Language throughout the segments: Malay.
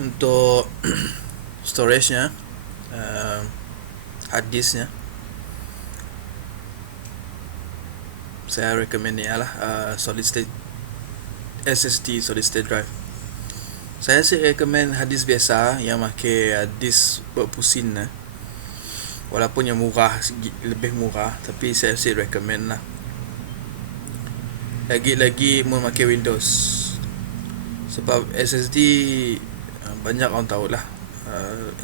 Untuk storage-nya, hard disk-nya, saya recommend ni lah, solid state SSD, solid state drive. Saya sih recommend hard disk biasa yang pakai disk berpusin lah. Walaupun yang murah, lebih murah, tapi saya sih recommend lah. Lagi-lagi mau pakai Windows, sebab SSD banyak orang tahu lah,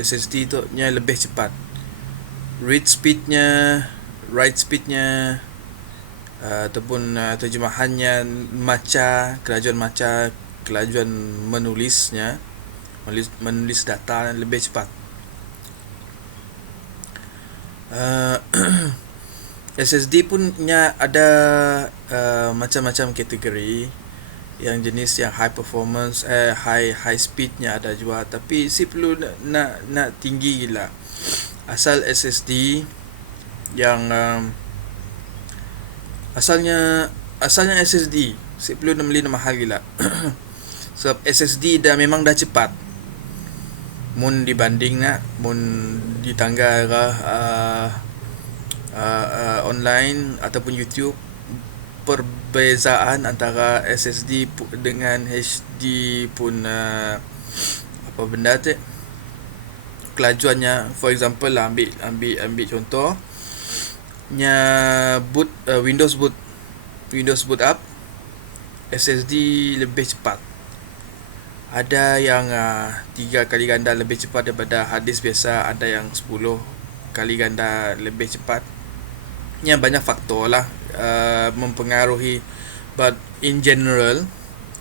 SSD tu nya lebih cepat, read speednya, write speednya, ataupun terjemahannya, kelajuan menulisnya, menulis data lebih cepat. SSD punya ada macam-macam kategori. Yang jenis yang high performance, high speednya ada juga, tapi si perlu nak tinggi gila. Asal SSD yang asalnya SSD si perlu nak beli mahal gila. Sebab SSD memang dah cepat. Mun dibanding nak, mun di tangga online ataupun YouTube, perbezaan antara SSD dengan HD pun apa benda tu, kelajuannya. For example lah, ambil contoh nya boot, Windows boot up, SSD lebih cepat. Ada yang 3 kali ganda lebih cepat daripada hard disk biasa, ada yang 10 kali ganda lebih cepat. Nya banyak faktor lah mempengaruhi, but in general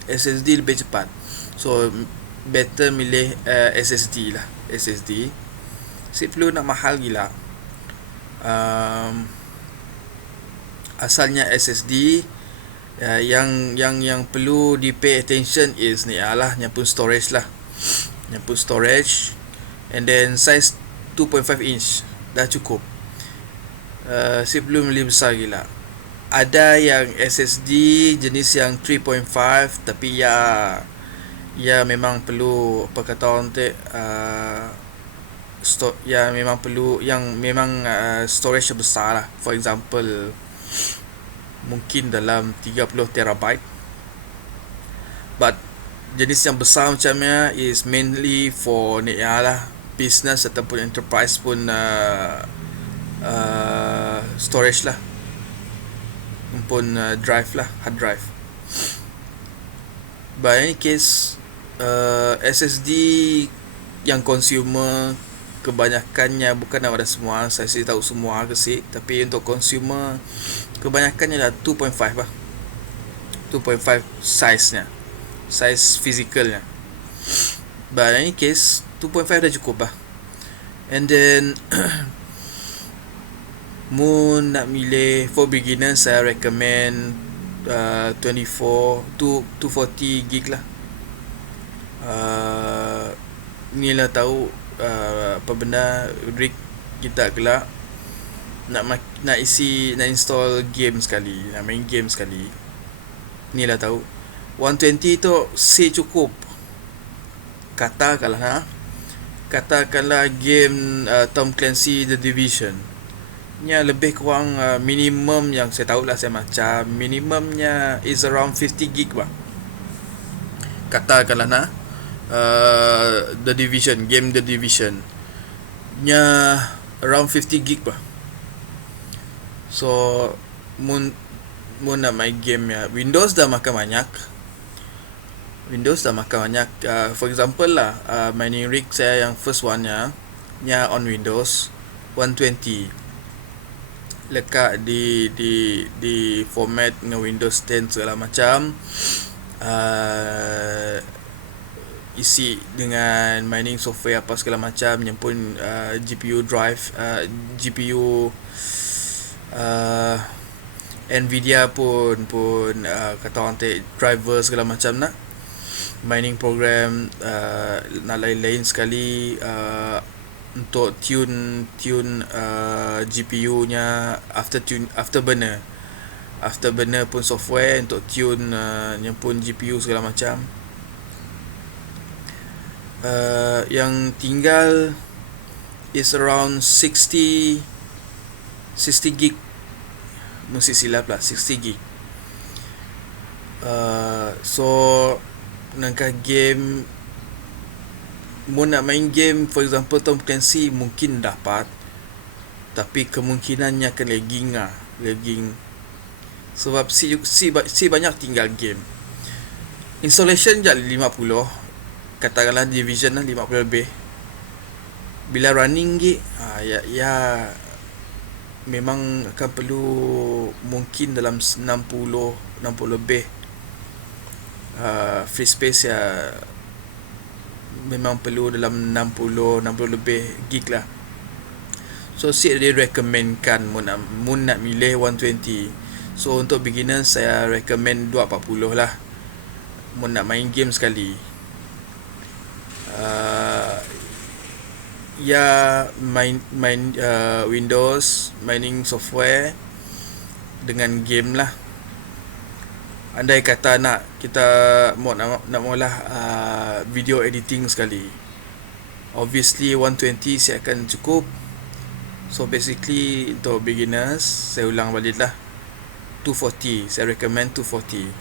SSD lebih cepat. So better milih SSD lah. SSD si perlu nak mahal gila. Asalnya SSD, yang perlu di pay attention is ni lah, yang pun storage lah. Yang pun storage, and then size 2.5 inch dah cukup. Si belum beli besar gila. Ada yang SSD jenis yang 3.5, tapi ya memang perlu apa kata orang tu, ya memang perlu yang memang storage besar lah. For example, mungkin dalam 30 terabyte. But jenis yang besar macamnya is mainly for ni lah, business ataupun enterprise pun storage lah, pun drive lah, hard drive. But in any case, SSD yang consumer kebanyakannya, bukan ada semua, saya sih tahu semua ke sih, tapi untuk consumer kebanyakannya dah 2.5 lah. 2.5 size physicalnya. But in any case 2.5 dah cukup lah. And then mu nak milih for beginner, saya recommend 240 gig lah. Ni lah tahu apa benda rig kita gelak nak install game sekali, nak main game sekali. Ni lah tahu 120 tu si cukup. Katakanlah game Tom Clancy The Division, nya lebih kurang minimum yang saya tahu lah, saya macam minimumnya is around 50 gig bah. Katakanlah The Division, game The Division nya around 50 gig bah. So mun nak main game ya, Windows dah makan banyak. For example lah, mining rig saya yang first one nya on Windows 120, lekat di format dengan Windows 10 segala macam, isi dengan mining software apa segala macam, yang pun GPU drive, GPU Nvidia pun kata orang driver segala macam nak mining program, nak lain-lain sekali, untuk tune GPU nya afterburner pun software untuk tune yang pun GPU segala macam. yang tinggal is around 60 gig, mesti silap lah, 60 gig. So nangka game, mau nak main game for example Tom Clancy mungkin dapat, tapi kemungkinannya akan lagging sebab si banyak tinggal game. Installation je 50, katakanlah Division lah 50 lebih. Bila running ya memang akan perlu mungkin dalam 60 lebih. Free space ya memang perlu dalam 60 lebih gig lah. So dia recommendkan mu nak milih 120. So untuk beginner saya recommend 240 lah, mu nak main game sekali. Ya main Windows mining software dengan game lah. Andai kata kita nak mula video editing sekali, obviously 120 saya akan cukup. So basically untuk beginners, saya ulang balik lah, 240, saya recommend 240.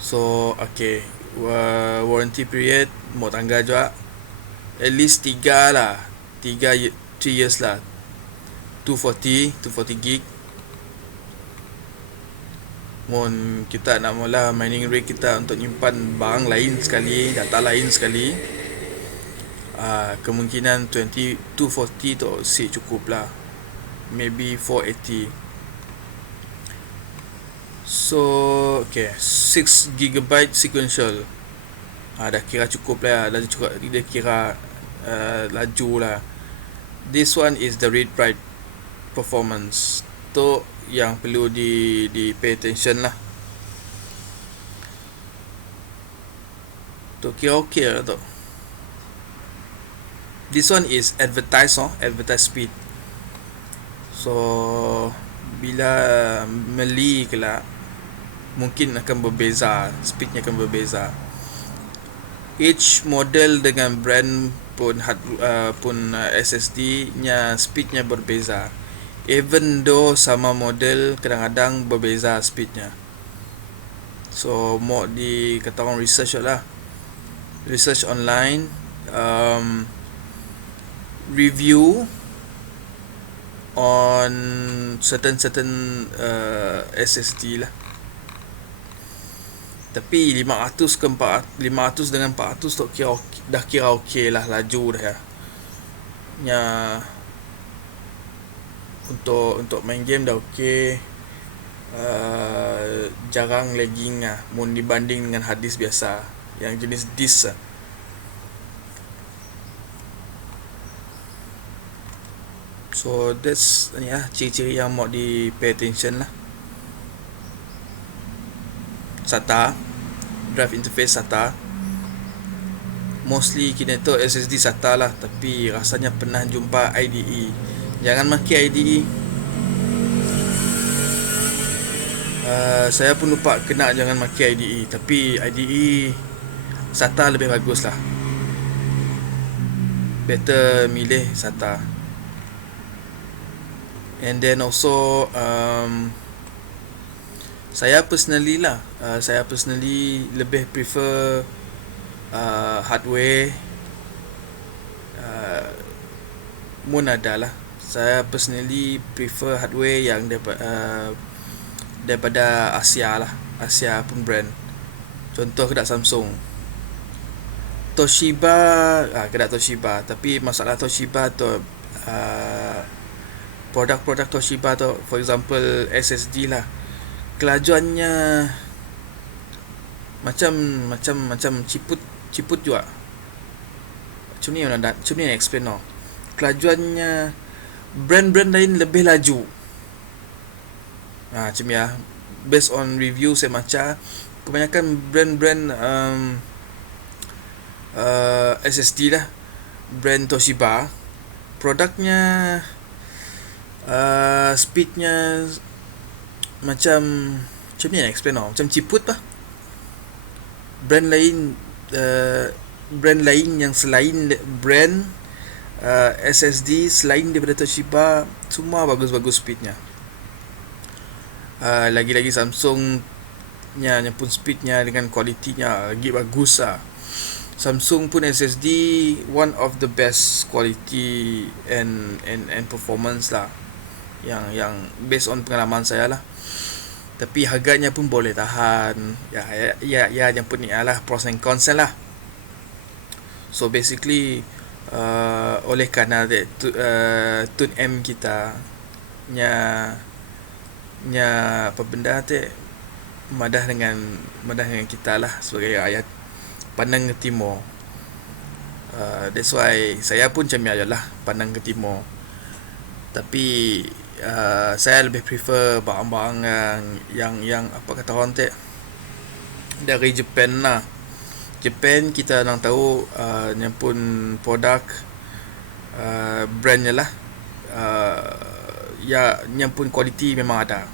So okay, warranty period mau tangga juga at least 3 years lah. 240 gig. Mun kita nak mula mining rig kita untuk nyimpan barang lain sekali, data lain sekali, kemungkinan 240 tu cukup lah, maybe 480. So okay, 6 GB sequential, dah kira cukup lah, dia kira laju lah. This one is the read write performance tu yang perlu di pay attention lah. Tu kira okay lah tu. This one is advertise speed. So bila beli kelak mungkin akan berbeza, speednya akan berbeza. Each model dengan brand pun SSD nya speednya berbeza. Even though sama model, kadang-kadang berbeza speednya. So mau kata orang research lah, research online, review on certain SSD lah. Tapi 500 dengan 400 tu dah kira okey lah, laju dah ya. Untuk main game dah okey. Jarang lagging lah mun dibanding dengan hard disk biasa yang jenis disk lah. So that's ciri-ciri yang mau di pay attention lah. SATA, drive interface SATA, mostly kini tu SSD SATA lah, tapi rasanya pernah jumpa IDE. Jangan maki IDE. Saya pun lupa kena jangan maki IDE, tapi IDE SATA lebih bagus lah. Better milih SATA. And then also saya personally lebih prefer hardware. Mun ada lah, saya personally prefer hardware yang daripada Asia lah, Asia pun brand. Contoh kedak Samsung, Toshiba, kedak Toshiba, tapi masalah Toshiba tu produk-produk Toshiba tu, for example SSD lah, kelajuannya macam ciput juga. Macam ni nak explain no. Kelajuannya brand-brand lain lebih laju. Macam ya, based on review saya baca, kebanyakan brand-brand SSD lah, brand Toshiba, produknya speednya macam ni nak explain macam ciput lah. Brand lain brand lain yang selain brand SSD selain daripada Toshiba, semua bagus-bagus speednya. Lagi-lagi Samsung yang pun speednya dengan kualitinya lagi bagus lah. Samsung pun SSD one of the best quality and performance lah, yang based on pengalaman saya lah. Tapi harganya pun boleh tahan. Yang pun ni lah pros and cons lah. So basically oleh kerana Tun M kita nya apa benda tu madah dengan kita lah sebagai rakyat pandang ke timur. That's why saya pun macam ni lah, pandang ke timur. Tapi saya lebih prefer barang-barang yang apa kata orang tu dari Japan lah. Japan kita nak tahu yang pun produk brandnya lah, yang pun quality memang ada,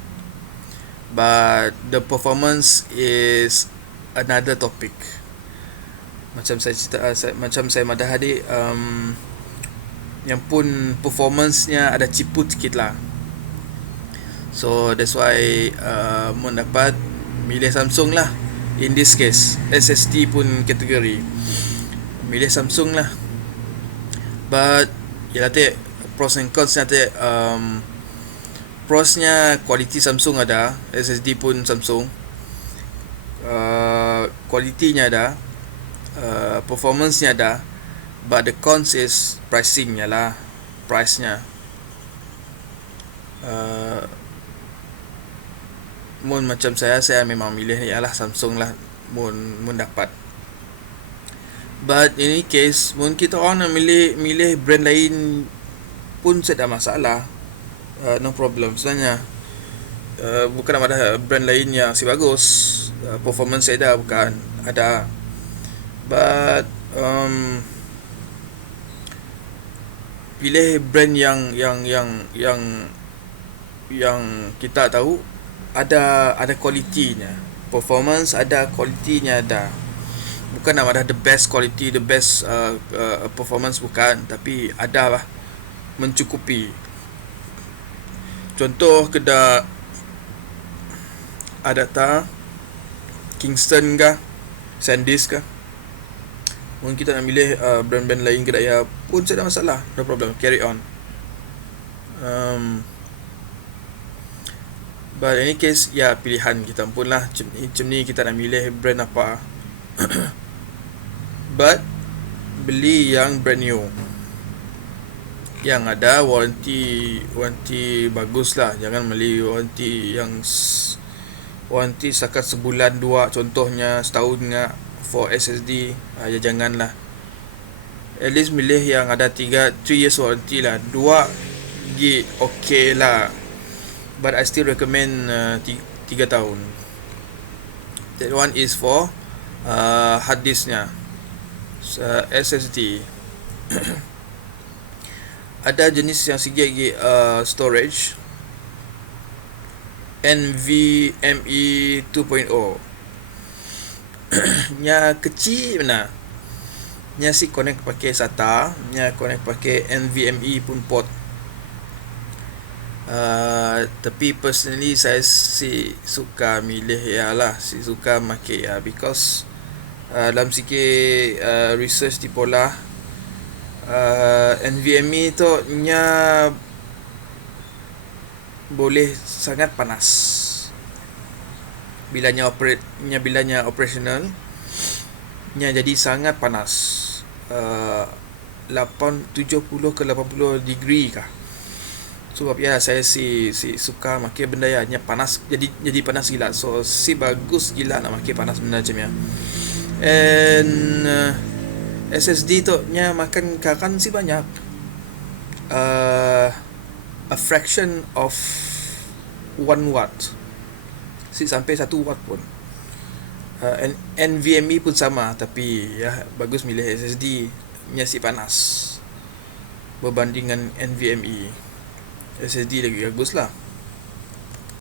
but the performance is another topic. Macam saya cerita, macam saya madah adik, yang pun performance-nya ada ciput sikit lah. So that's why mendapat milih Samsung lah. In this case SSD pun kategori milih Samsung lah. But yalah tu pros and cons nya tu, prosnya quality Samsung ada, SSD pun Samsung, quality-nya ada, performance-nya ada, but the cons is pricing-nya lah, price-nya. Mun macam saya memang milih ialah Samsung lah, mun dapat. But in any case, mun kita orang nak milih brand lain pun tak ada masalah, no problem sebenarnya. Bukan ada brand lain yang si bagus, performance saya ada, bukan ada, but pilih brand yang kita tahu ada kualitinya, performance ada, kualitinya ada. Bukan nak ada the best quality, the best performance, bukan, tapi ada lah, mencukupi. Contoh kedai Adata, Kingston kah, SanDisk kah, mungkin kita nak milih brand-brand lain kedai pun tak ada masalah, no problem, carry on. But in any case, pilihan kita pun lah macam ni, kita nak milih brand apa. But beli yang brand new, yang ada warranty bagus lah. Jangan beli warranty setakat sebulan dua, contohnya setahun ngak for SSD. Jangan lah. At least milih yang ada 3 years warranty lah. 2 gig okay lah, but I still recommend 3 tahun. That one is for hard disk-nya, SSD. Ada jenis yang sikit storage, NVMe 2.0 nya kecil mana, nya si connect pakai SATA, nya connect pakai NVMe pun port. Tapi personally saya si suka milih suka pakai because dalam sikit research di pola, NVMe tu nya boleh sangat panas bilanya operational, nya jadi sangat panas, 70 ke 80 degree kah. Sebab saya si suka makan benda yang panas, jadi panas gila. So si bagus gila nak makan panas benda macam ni. And SSD tu nya makan kakan si banyak, a fraction of 1 watt, si sampai 1 watt pun. NVMe pun sama, tapi bagus milih SSD nya si panas berbanding dengan NVMe. SSD lagi bagus lah.